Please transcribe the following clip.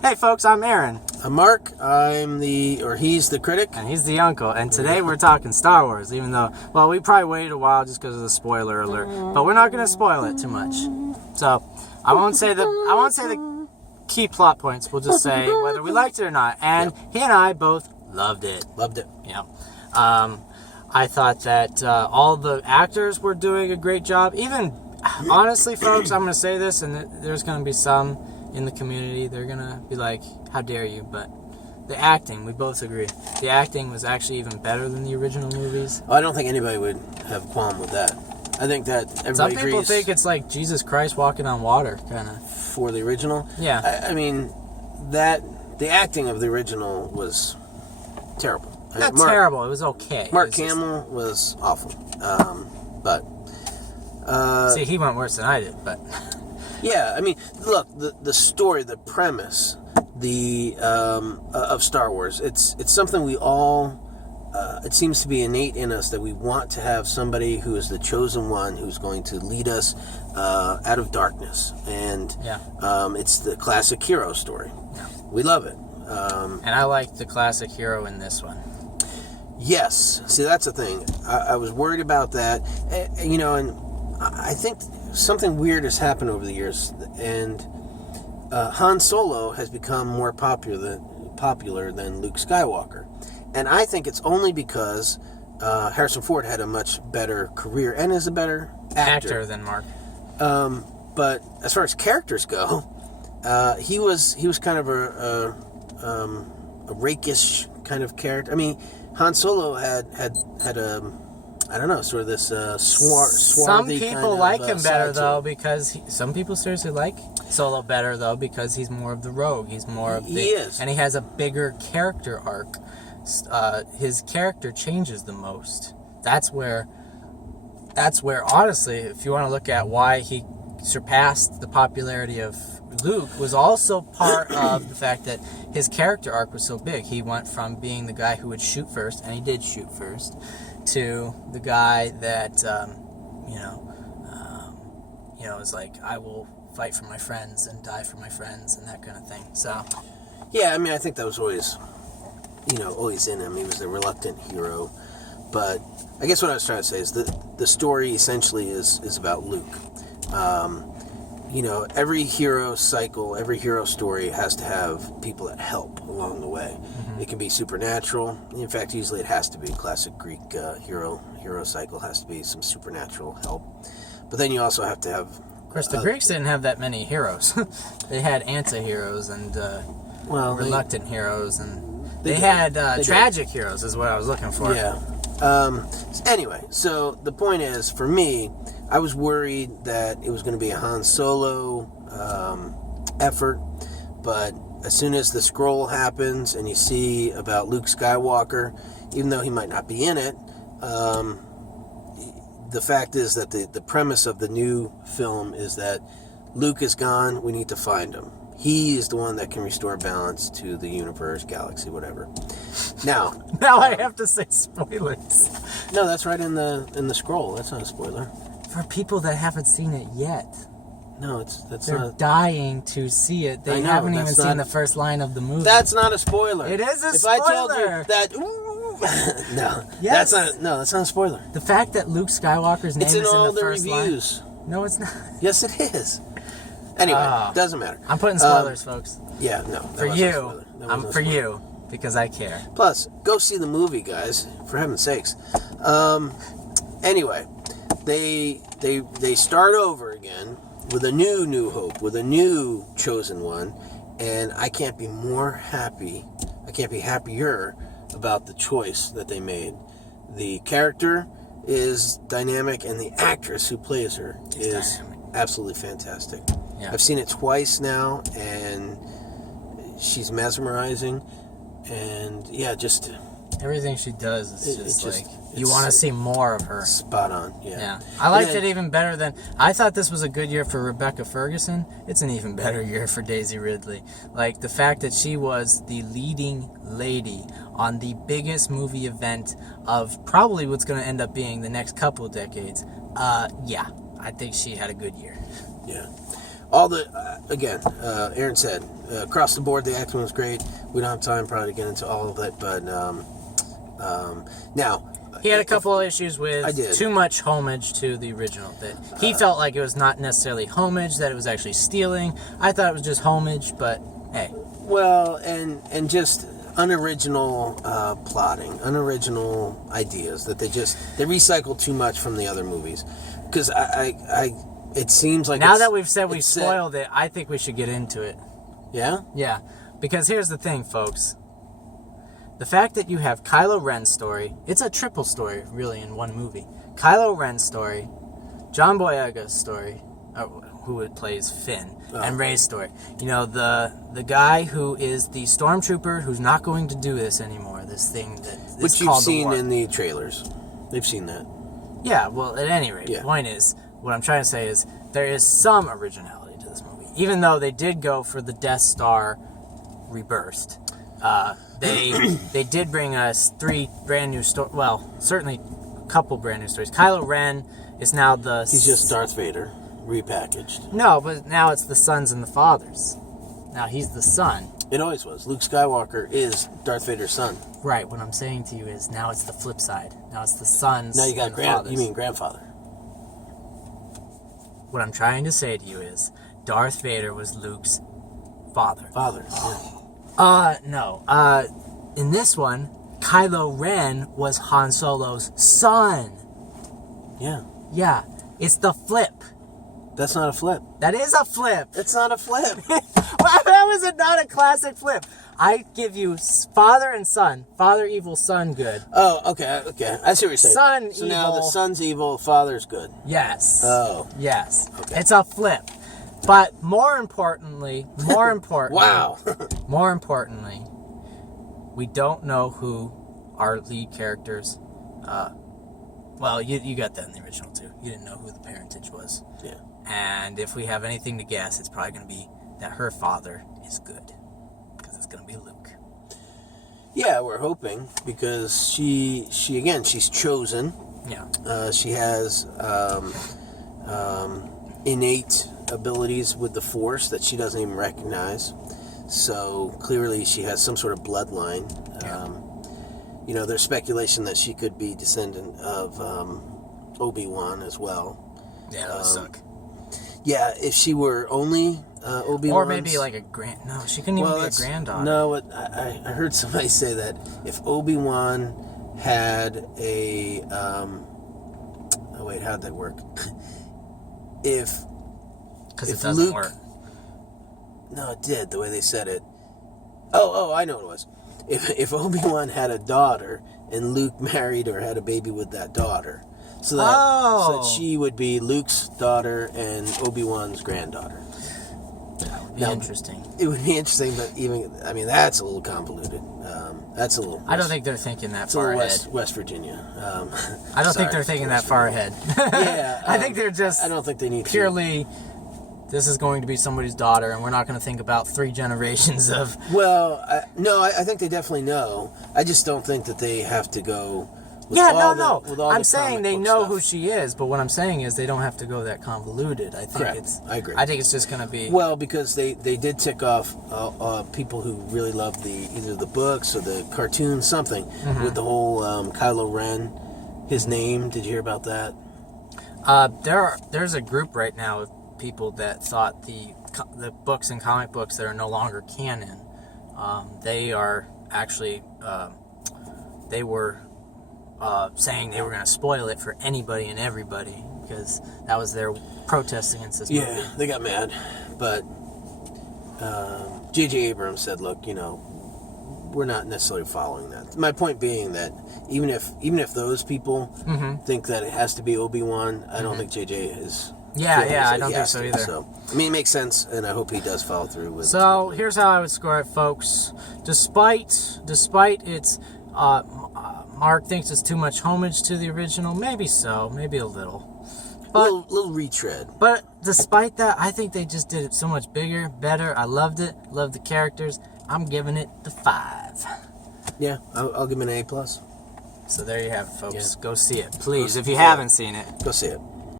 Hey folks, I'm Aaron. I'm Mark. He's the critic. And he's the uncle. And today we're talking Star Wars, even though, well, we probably waited a while just because of the spoiler alert. But we're not going to spoil it too much. So, I won't say the key plot points. We'll just say whether we liked it or not. And he and I both loved it. Loved it. Yeah. I thought that all the actors were doing a great job. Even, honestly, folks, I'm going to say this, and there's going to be some in the community, they're going to be like, how dare you? But the acting, we both agree. The acting was actually even better than the original movies. I don't think anybody would have a qualm with that. I think that everybody agrees. Some people think it's like Jesus Christ walking on water, kind of. For the original? Yeah. I mean, the acting of the original was terrible. Not terrible, it was okay. Mark Hamill was awful. See, he went worse than I did, but... Yeah, I mean, look, the story, the premise, of Star Wars, it's something we all, it seems to be innate in us that we want to have somebody who is the chosen one who's going to lead us out of darkness. And it's the classic hero story. Yeah. We love it. And I like the classic hero in this one. Yes. See, that's the thing. I was worried about that. And I think something weird has happened over the years, and Han Solo has become more popular than Luke Skywalker. And I think it's only because Harrison Ford had a much better career and is a better actor than Mark. But as far as characters go, he was kind of a rakish kind of character. I mean, Han Solo had a, I don't know, sort of this swarthy Some people kind of, like him better, though, because some people seriously like Solo better, though, because he's more of the rogue. He's more of the... He is. And he has a bigger character arc. His character changes the most. That's where, honestly, if you want to look at why he surpassed the popularity of Luke, was also part of the fact that his character arc was so big. He went from being the guy who would shoot first, and he did shoot first, to the guy that, is like, I will fight for my friends and die for my friends and that kind of thing. So, yeah, I mean, I think that was always in him. He was the reluctant hero. But I guess what I was trying to say is that the story essentially is about Luke. Every hero cycle, every hero story has to have people that help along the way. Mm-hmm. It can be supernatural. In fact, usually it has to be. Classic Greek hero cycle has to be some supernatural help. But then you also have to have... Of course, the Greeks didn't have that many heroes. They had anti-heroes and reluctant heroes, and they had tragic heroes is what I was looking for. Yeah. Anyway, so the point is, for me, I was worried that it was going to be a Han Solo effort, but as soon as the scroll happens and you see about Luke Skywalker, even though he might not be in it, the fact is that the premise of the new film is that Luke is gone, we need to find him. He is the one that can restore balance to the universe, galaxy, whatever. Now I have to say spoilers. No, that's right in the scroll. That's not a spoiler. For people that haven't seen it yet. No, they're dying to see it. They haven't even seen the first line of the movie. That's not a spoiler. It is a spoiler. If I told you that... No. Yes. That's not a spoiler. The fact that Luke Skywalker's name is in the first reviews. Line. No, it's not. Yes, it is. Anyway, doesn't matter. I'm putting spoilers, folks. Yeah, no. For you. You, because I care. Plus, go see the movie, guys. For heaven's sakes. Anyway, they start over again with a new hope, with a new chosen one, and I can't be more happy. I can't be happier about the choice that they made. The character is dynamic, and the actress who plays her is dynamic. Absolutely fantastic. Yeah. I've seen it twice now, and she's mesmerizing, and just everything she does is you want to see more of her. Spot on. Yeah. I liked it even better than I thought. This was a good year for Rebecca Ferguson. It's an even better year for Daisy Ridley. Like the fact that she was the leading lady on the biggest movie event of probably what's going to end up being the next couple of decades. I think she had a good year. Yeah. all the again, Aaron said across the board the acting was great. We don't have time probably to get into all of it, but now he had a couple of issues with too much homage to the original. That he felt like it was not necessarily homage, that it was actually stealing. I thought it was just homage, but hey. Well, and just unoriginal plotting, unoriginal ideas that they recycle too much from the other movies. Because it seems like now that we've said we spoiled it, I think we should get into it. Yeah? Yeah. Because here's the thing, folks. The fact that you have Kylo Ren's story, it's a triple story, really, in one movie. Kylo Ren's story, John Boyega's story, who plays Finn, and Rey's story. You know, the guy who is the stormtrooper who's not going to do this anymore, this thing that is which you've called seen the in the trailers. They've seen that. Yeah, well, at any rate, the point is, what I'm trying to say is, there is some originality to this movie. Even though they did go for the Death Star rebirthed. They did bring us 3 brand new stories. Well, certainly a couple brand new stories. Kylo Ren is now He's just Darth Vader, repackaged. No, but now it's the sons and the fathers. Now he's the son. It always was. Luke Skywalker is Darth Vader's son. Right. What I'm saying to you is now it's the flip side. Now it's the sons. Now you got and the fathers. You mean grandfather? What I'm trying to say to you is Darth Vader was Luke's father. Father. No. In this one, Kylo Ren was Han Solo's son. Yeah. Yeah. It's the flip. That's not a flip. That is a flip. It's not a flip. How is it not a classic flip? I give you father and son. Father evil, son good. Oh, okay. I see what you're saying. Son so evil. Now the son's evil, father's good. Yes. Oh. Yes. Okay. It's a flip. But more importantly, wow. More importantly, we don't know who our lead characters. Well, you got that in the original too. You didn't know who the parentage was. Yeah. And if we have anything to guess, it's probably going to be that her father is good, because it's going to be Luke. Yeah, we're hoping, because she's chosen. Yeah. She has innate abilities with the Force that she doesn't even recognize. So clearly she has some sort of bloodline. Yeah. There's speculation that she could be descendant of Obi-Wan as well. Yeah, that would suck. Yeah, if she were only Obi-Wan. Or maybe like a no, she couldn't even be a granddaughter. No, I heard somebody say that if Obi-Wan had a oh wait, how'd that work? Because it doesn't Luke, work. No, it did, the way they said it. Oh, I know what it was. If Obi-Wan had a daughter and Luke married or had a baby with that daughter, so that she would be Luke's daughter and Obi-Wan's granddaughter. That would be interesting. It would be interesting, but that's a little convoluted. That's a little. I don't think they're thinking that far ahead. West Virginia. I don't think they're thinking that far ahead. Yeah. I think they're just. I don't think they need purely. This is going to be somebody's daughter, and we're not going to think about 3 generations of. Well, I think they definitely know. I just don't think that they have to go. I'm saying they know who she is, but what I'm saying is they don't have to go that convoluted. I think I agree. I think it's just going to be. Well, because they did tick off people who really love either the books or the cartoons, something with the whole Kylo Ren, his name. Did you hear about that? There's a group right now of people that thought the books and comic books that are no longer canon, they are actually they were saying they were going to spoil it for anybody and everybody, because that was their protest against this movie. Yeah, they got mad, but J.J. Abrams said, "Look, we're not necessarily following that." My point being that even if those people think that it has to be Obi-Wan, I don't think J.J. is. Yeah, I don't think so either. So, it makes sense, and I hope he does follow through with. So here's how I would score it, folks. Despite its, Mark thinks it's too much homage to the original. Maybe so, maybe a little. But little retread. But despite that, I think they just did it so much bigger, better. I loved it. Loved the characters. I'm giving it the 5. Yeah, I'll give it an A+. So there you have it, folks. Yeah. Go see it, please. If you haven't seen it, go see it.